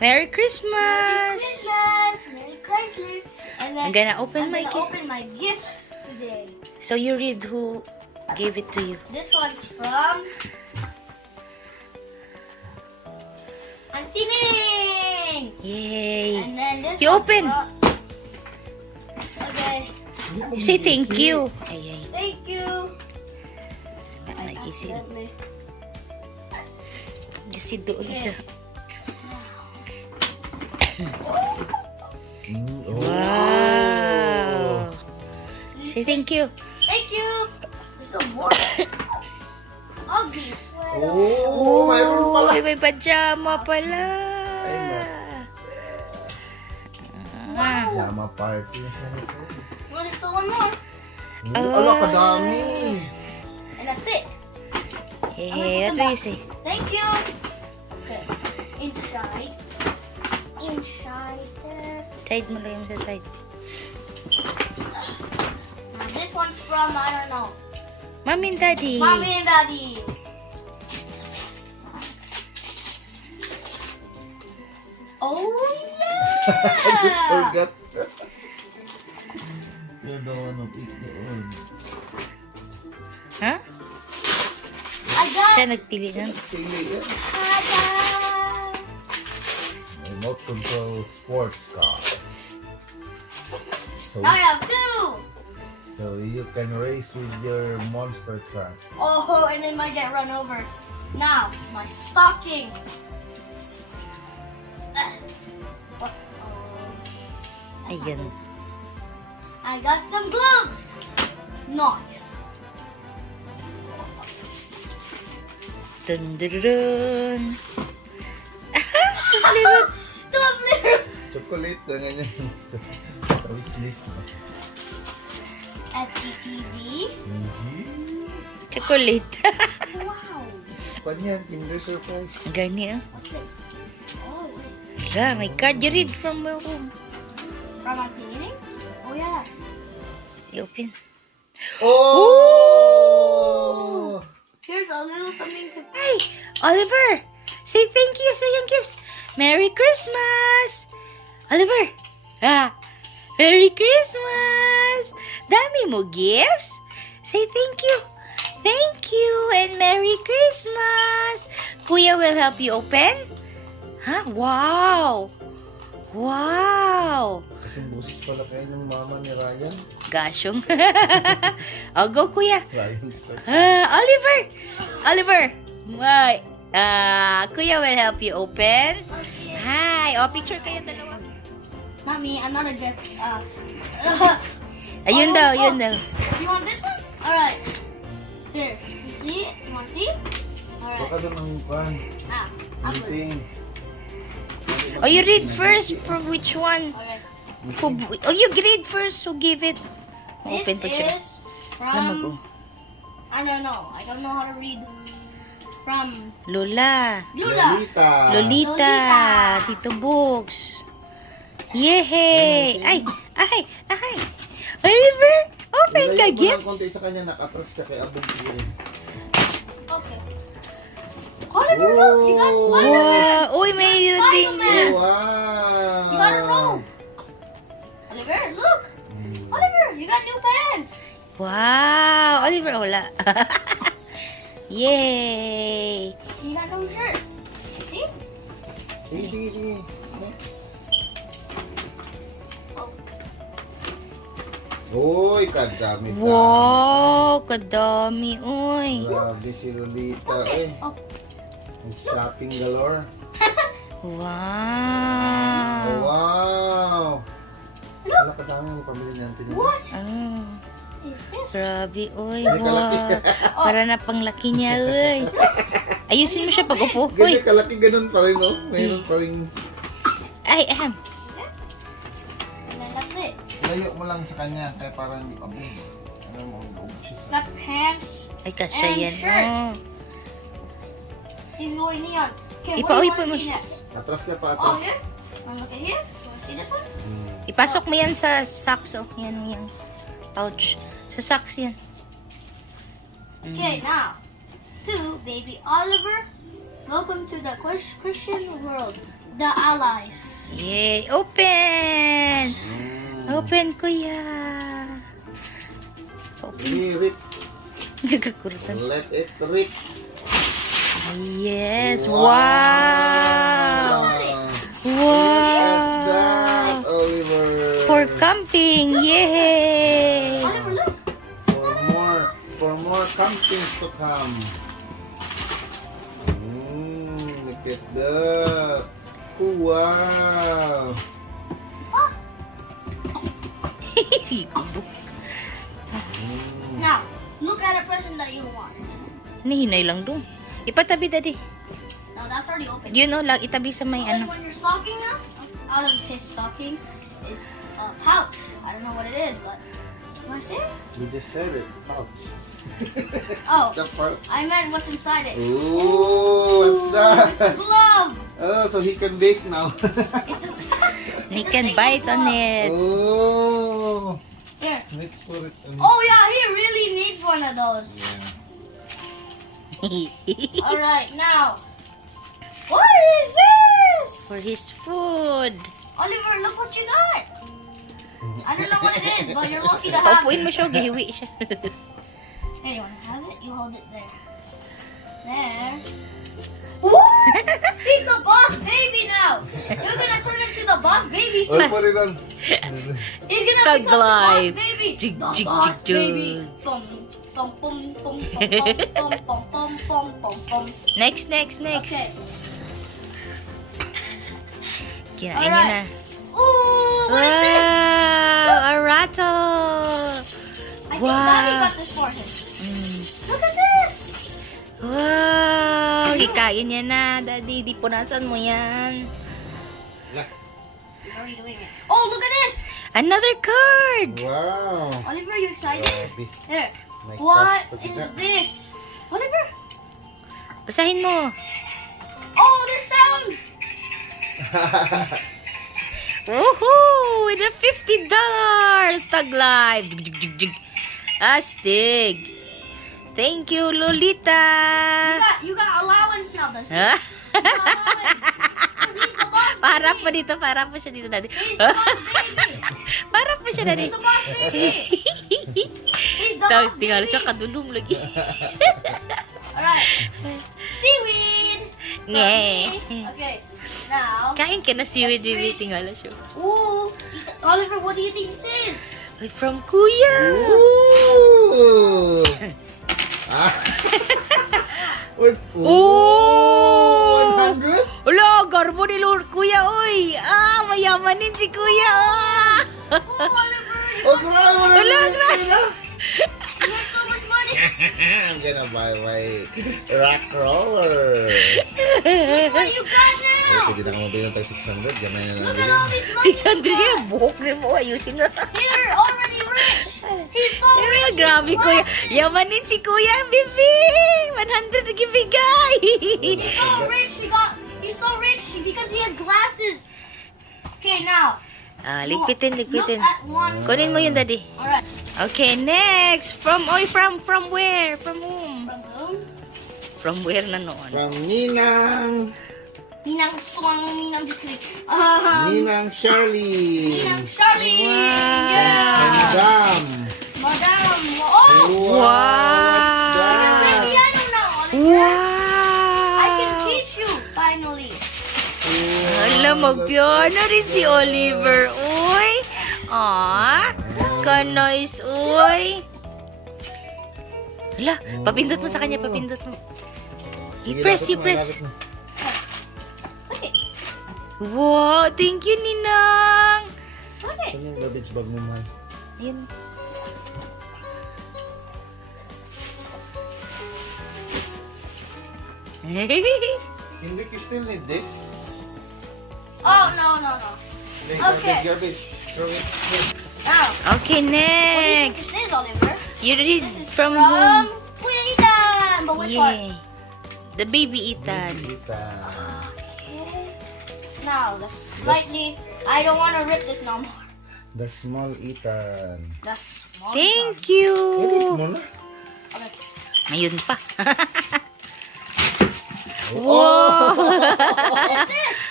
Merry Christmas! Merry Chrysler! And then I'm gonna open my gifts today. So you read who gave it to you. This one's from Auntie Ning! Yay! And then this You one's open. Okay. You say thank you. Ay, ay. Thank you. Nagisil. Kasi doon isa. Wow! Say thank you. Thank you. There's still more. Ugly sweater. Oh, mayroon pala. Uy, may pajama pala. Wow. Pajama party. Well, there's still one more. Ala, kadami. And that's it. Hey, what will you say? Thank you. Okay. Inside. There. Side mo lang yung sa side. Now this one's from, I don't know. Mommy and Daddy. Mommy and Daddy. Oh I yeah. forgot. You're the one who picked the old. Ha? I got. Siya nagpili nun. Pili yan. I got. Remote control sports car. So, Now I have two. so you can race with your monster truck. Oh, and it might get run over. Now my stocking. What? Oh. Ayan. I got some gloves. Nice. Dun dun dun. Chocolate na nga niya. Sa wish list. FTTV. Chocolate. Wow. Panyan, Kinder Surprise. Gani ah. What's this? Oh, wait. Ra, my card. You read from my room. From my painting? Oh yeah. You open. Oh! Here's a little something to. Hey, Oliver. Say thank you sa yung gifts. Merry Christmas. Oliver. Ah, Merry Christmas. Dami mo gifts. Say thank you. Thank you and Merry Christmas. Kuya will help you open. Ha? Wow. Wow. Kasing busis pala kayo ng mama ni Ryan. Gasyong. Oh, go kuya. Ryan Stars. Oliver. Oliver. Why? Kuya will help you open. Hi. Oh, picture kayo dalawa. Mommy, I'm not a gift. Ayun daw, yun daw. You want this one? Alright. Here. You see it? You want to see it? Baka Alright. doon ang pan. Ah, I'll put it. Meeting. Oh, you read first for which one? Alright. Oh, you read first. Who gave it? This Open pa siya. is Lamag from, I don't know. I don't know how to read. From Lola. Lula. Lolita. Lolita. Tito Books. Yehey! Ay! Ay! Ay! Oliver! Open ka, Nilayo mo gifts! ng konti sa kanya, nakatras ka kay Abong Kiri. Okay. Oliver, look! You got Spider-Man! Wow! Uy, mayroon din Spider-Man! Wow! You got a robe! Oliver, look! Oliver, you got new pants! Wow! Oliver, wala. Yay! You got no shirt. You see? Sige, sige. Next. Uy, kadami tayo. Wow! Kadami, uy. Grabe si Lolita. Eh. Oh. Shopping galore. Wow! Oh, wow! Wala ka dami yung pamilya natin. What Ah, is this? grabe, uy. Ganyan kalaki. Wow! Para na panglaki niya, uy. Ayusin mo siya pag upo. Uy! Ganyan kalaki, ganun pa rin, no? Mayroon pa rin. Ay, ahem. And then that's it. Layo mo lang sa kanya, kaya parang hindi pa big. Ano mo, maubos siya. That's pants. Ay, kasya And yan. shirt. Oh. He's going neon. Okay, Ipa- what do you ipa want to mo. see next? Atras ka pa, Oh, atras. here? Wanna look at here? You wanna see this one? Ipasok mo yan sa socks, oh. Yan, yan. pouch. Sa socks yan. Okay, now to baby Oliver. Welcome to the Christian world. The allies. Yay! Open! Open, kuya! Open. Rip. Nagkakurutan. Let it rip. Yes! Wow! Wow! Look at that, Wow! Oliver. For camping! Yay! Oliver, look. For more campings to come. Look at that. Wow. Now, look at a present that you want. Nahinay lang doon. Ipatabi, daddy. No, that's already open. Yun o, lang itabi sa may And ano. when you're stocking now, out of his stocking is a pouch. I don't know what it is, but you want to see it? You just said it. Ouch. Oh, The pouch. I meant what's inside it. Ooh, what's that? It's a glove. Oh, so he can bake now. It's a. He it's a can single bite on glove. it. Oh. Here. Let's put it on. Oh yeah, he really needs one of those. Yeah. All right, now. What is this? For his food. Oliver, look what you got. I don't know what it is, but you're lucky to have Paupuin it. mo siya, gihiwi siya. Here, you want to have it? You hold it there. There. What? He's the boss baby now. You're gonna turn into the boss baby We'll soon. put it on. He's gonna Tug become the boss life. baby. Jig, The jig, boss jig, baby. jig. Bum, bum, bum, bum, bum, bum, bum, bum, bum, bum. Next. Okay. Kinain niya na. Ooh, what is this? Wow! A rattle! I think Daddy got this for him. Look at this. Wow! Hikain niya na, daddy. Di punasan mo yan. He's already doing it. Oh, look at this. Another card! Wow. Oliver, you excited? Grabe. Here. May What cash pati is na. this? Oliver. Basahin mo. Oh, there's sounds. Woohoo! With a $50 tag live. Jig, jig, jig, jig. Astig. Thank you, Lolita. You got allowance now, does he? Ah, You got allowance. 'Cause he's the boss Parap pa baby. dito, parap pa siya dito, daddy. He's the boss baby. Parap pa siya, daddy. He's the boss baby. He's the boss Tingala baby. siya, kadulong lagi. Alright. Seaweed. Nye. Okay. Now. Kain ka na seaweed, Let's baby. reach. Tingala siya. Ooh. Oliver, what do you think this is? Ay, from Kuya. Ooh. Ah. What? Oh! 100? Ulo, garbo ni Lord Kuya, oy. Ah, mayamanin si Kuya, ah. Oh, Oliver. Oh, grabe. Wala, grabe. You have so much money. I'm gonna buy my rock roller. Look what you got now. Pwede na ka mabili ng tayo 600. Gamay na lang Look at din. all these money. 600 yan, buhok rin mo, ayusin na. You're already rich. He's so Ah, rich. grabe, he's Kuya. glasses. Yamanin si Kuya, bibi. 100 na gibigay. He's so rich. He's so rich because he has glasses. Okay, now. Ah, ligpitin. Look at one. Kunin mo yun, daddy. All right. Okay, next. From where? From whom? From whom? From where na noon? From Ninang. Minang Swang. Minang just kidding. Ninang Charlie. Minang Charlie. Wow. Yeah. Madam. Madam. Oh. Wow. What's I can play that? piano now, Oliver. Wow! I can teach you finally. Hala, magpiano rin si Oliver. Uy! Ah! Ka-nice, uy! Hala, papindot mo sa kanya, papindot mo. Sige, I-press, lapit mo, i-press. lapit mo. Okay. Wow! Thank you, Ninang! Okay. Saan yung garbage bag mo, man? Ayun. Hindi, you still need this? Oh no. Like, Okay. Garbage. Throw it. Now. Okay, What do you think next. this is, Oliver? You read This is from from whom? Ethan. But which one? Yeah. The baby Ethan. Kita. Okay. Now, let's slightly. I don't want to rip this no more. The small Ethan. That's small. Thank you. Edit mo na. Okay. Ayun pa. Oh!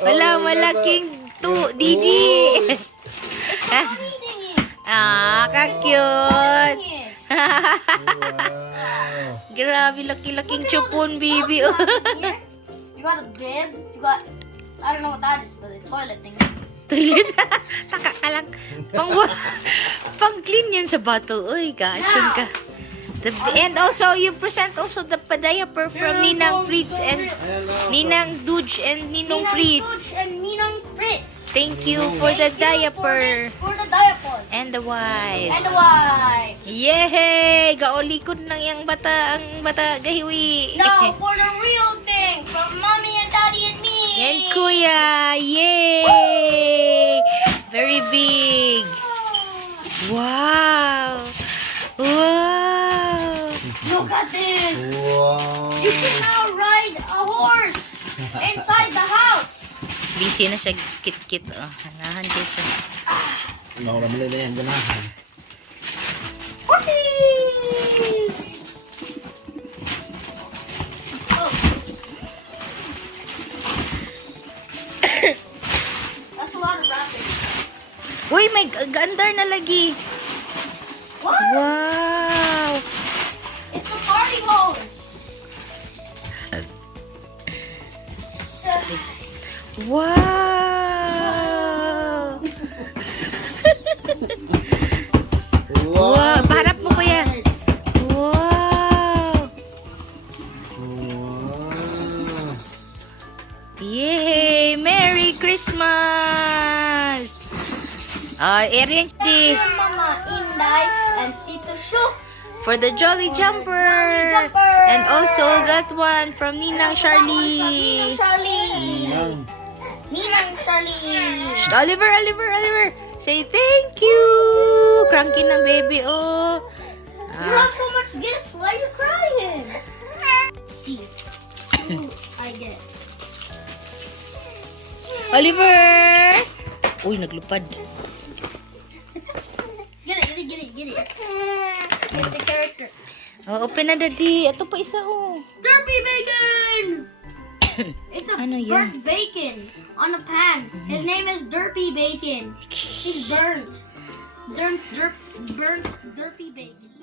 Wala, malaking Didi. Funny thingy. Ka-cute. Wow. Grabe, laki-laking chupon, baby. Here, you got a bib. You got, I don't know what that is, but a toilet thing. Toilet. Taka ka lang. Pang clean yan sa bottle. Uy, gashon ka. And also, you present also the diaper from Ninang Fritz and Ninang Duj and Ninong Fritz. And Ninong Fritz. Thank you for the diaper. For the diapers. And the wife. And the wife. Yay! Gaolikod ng yang bata, ang bata gahiwi. No, for the real thing. From mommy and daddy and me. And kuya. Yay! Very big. Wow. Wow. Look at this. Wow. You can now ride a horse inside the house. Busy na siya kit-kit. Oh, nahandi siya. Nakulamili na yan. Ganahan. Horses. Oh. That's a lot of wrapping. Uy, may gandar na lagi. What? Wow. It's a party horse. Wow. Wow. Wow, parap mo kuya. Wow. Wow. Yay! Merry Christmas! Eric di Mama Inday and Tito Shuk. for the Jolly Jumper. Jumper. And also that one from Ninang Charlie. Ninang Charlie. Ninang. Ninang Charlie. Shh, Oliver. Say thank you. Cranky na baby, oh. You have so much gifts. Why are you crying? See. Ooh, I get it. Oliver! Uy, naglupad. Get it. Get the character. Oh, open na daddy. Ito pa isa, oh. Derpy bacon! It's a Ano yan? burnt bacon on a pan. His name is Derpy Bacon. He's burnt. Burnt Derpy Bacon.